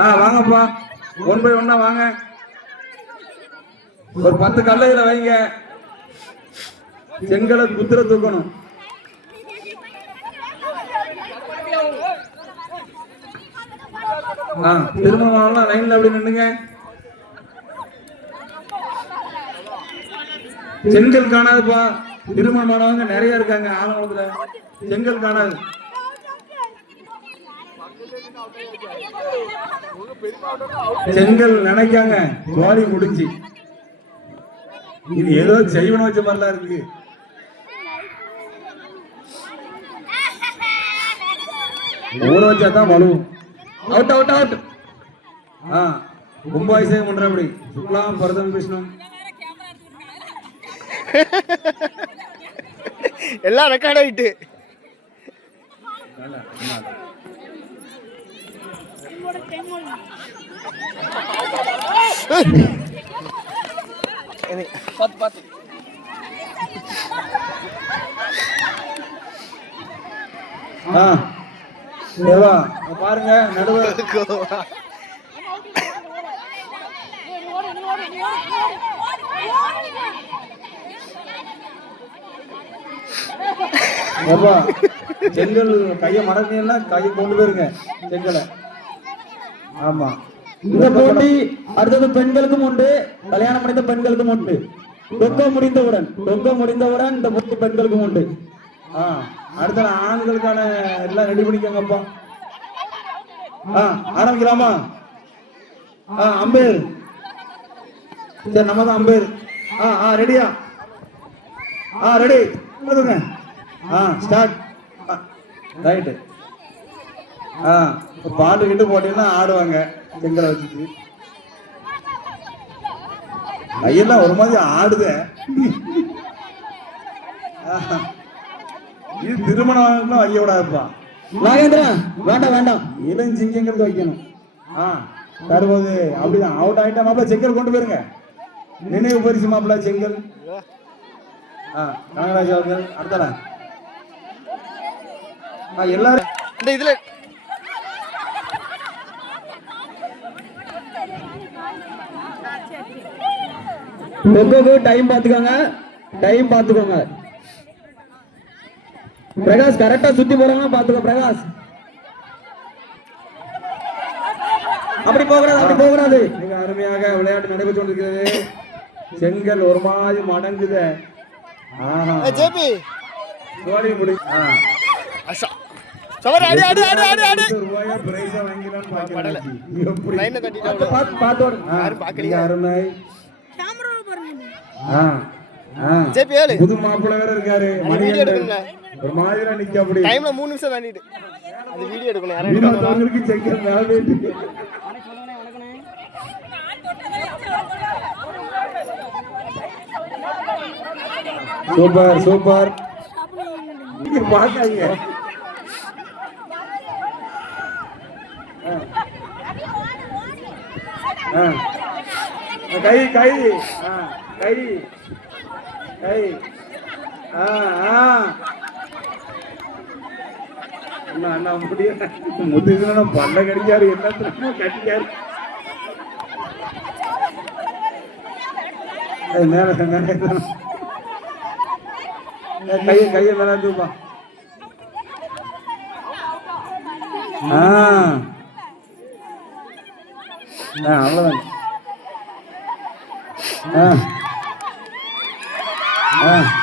ஆ வாங்கப்பா. One by ஒன்னா வாங்க. ஒரு பத்து கல்லையில வைங்க. செங்கலை குத்திர தூக்கணும். ஆ திருமணம் லைன்ல அப்படி நின்னுங்க. செங்கல் காணாதுப்பா. திருமணமானவங்க நிறைய இருக்காங்க. ஆலங்குளத்துல செங்கல் காணாது. செங்கல் நினைக்காங்க ஜோலி முடிஞ்சு. இது ஏதோ செய்வன வச்ச மாதிரிலாம் இருக்கு. ஊற வச்சா தான் வலுவும் அவுட் அவுட் அவுட் ஆ கும்பாபிஷேகம் பண்ற அப்படி. சுக்லாம் பரதம் கிருஷ்ணன் எல்லாம் ரெக்கார்ட் ஆயிட்டு. பார்த்து பார்த்து தேவா பாருங்க நடுவர் செங்கல் கையை மடக்கினா கையை கொண்டு போயிருங்க செங்கலை ஆமா. இந்த போட்டி அடுத்தது பெண்களுக்கும் உண்டு கல்யாணம் முடிந்த பெண்களுக்கும் உண்டு. தொக்கோ முடிந்தவுடன் தொங்க முடிந்தவுடன் இந்த போட்டி பெண்களுக்கும் உண்டு. ஆ அடுத்த ஆண்களுக்கான எல்லாம் ரெடி பண்ணிக்கோங்கப்பா. ஆ ஆரம்பிக்கலாமா? ஆ அம்பேர். சரி நம்ம தான் அம்பேர். ஆ ஆ ரெடியா ஆ ரெடி கொடுங்க ஆ ஸ்டார்ட் ரைட்டு ஆ இப்ப பாட்டு கிட்டு போட்டீங்கன்னா ஆடுவாங்க செங்கலை வச்சுட்டு. கையெல்லாம் ஒரு மாதிரி ஆடுதே. ஆஹா. இது திருமணம் வைக்க விடாதுப்பா நாகேந்திரா வேண்டாம் வேண்டாம். இளஞ்சிங்கிறது வைக்கணும். ஆ தருவது அப்படிதான். அவுட் ஆயிட்டா மாப்பிள்ள செங்கல் கொண்டு போயிருங்க. நினைவு பரிசு மாப்பிள்ள செங்கல். ஆ கனகராஜ் அவர்கள் அடுத்தல ஆ எல்லாரும் இந்த இதுல தொங்குக்கு டைம் பார்த்துக்கோங்க டைம் பார்த்துக்கோங்க பிரகாஷ் கரெக்டா சுத்தி போறாங்க பாத்துக்கோ பிரகாஷ். அப்படி போகக்கூடாது அப்படி போகக்கூடாது. மிக அருமையாக விளையாட்டு நடைபெற்று கொண்டிருக்கிறது. செங்கல் ஒரு மாதிரி மடங்குது. ஜேபி. கோழி முடி ஆ. அஷா சவரி அடி அடி அடி அடி அடி. பத்து ரூபாயா பிரைஸா வாங்கிடலாம்னு பார்க்கிறேன். எப்படி? லைனை தட்டிட்டு பார்த்து பார்த்து ஓடு. ஆ, யாரும் பார்க்கலையா? மிக அருமை புது மாப்பிள்ளை வேற இருக்காரு ஒரு மாதிரி நிக்க அப்படி. டைம்ல மூணு நிமிஷம் தாண்டிட்டு. அது வீடியோ எடுக்கணும் யாரும் எடுக்கணும் செங்கல் மேல சூப்பர் சூப்பர். பாக்காங்க கை கை. ஆ, கை கை ஆ ஆ அண்ணா அண்ணா முடியல முதுகுல பல்ல கடிக்காரு என்ன தெரியுமா கடிக்காரு மேல மேல. ஏத்தணும். கையை கையை மேல தூப்பா ஆ. ஆ அவ்வளவுதான். ஆ. ஆ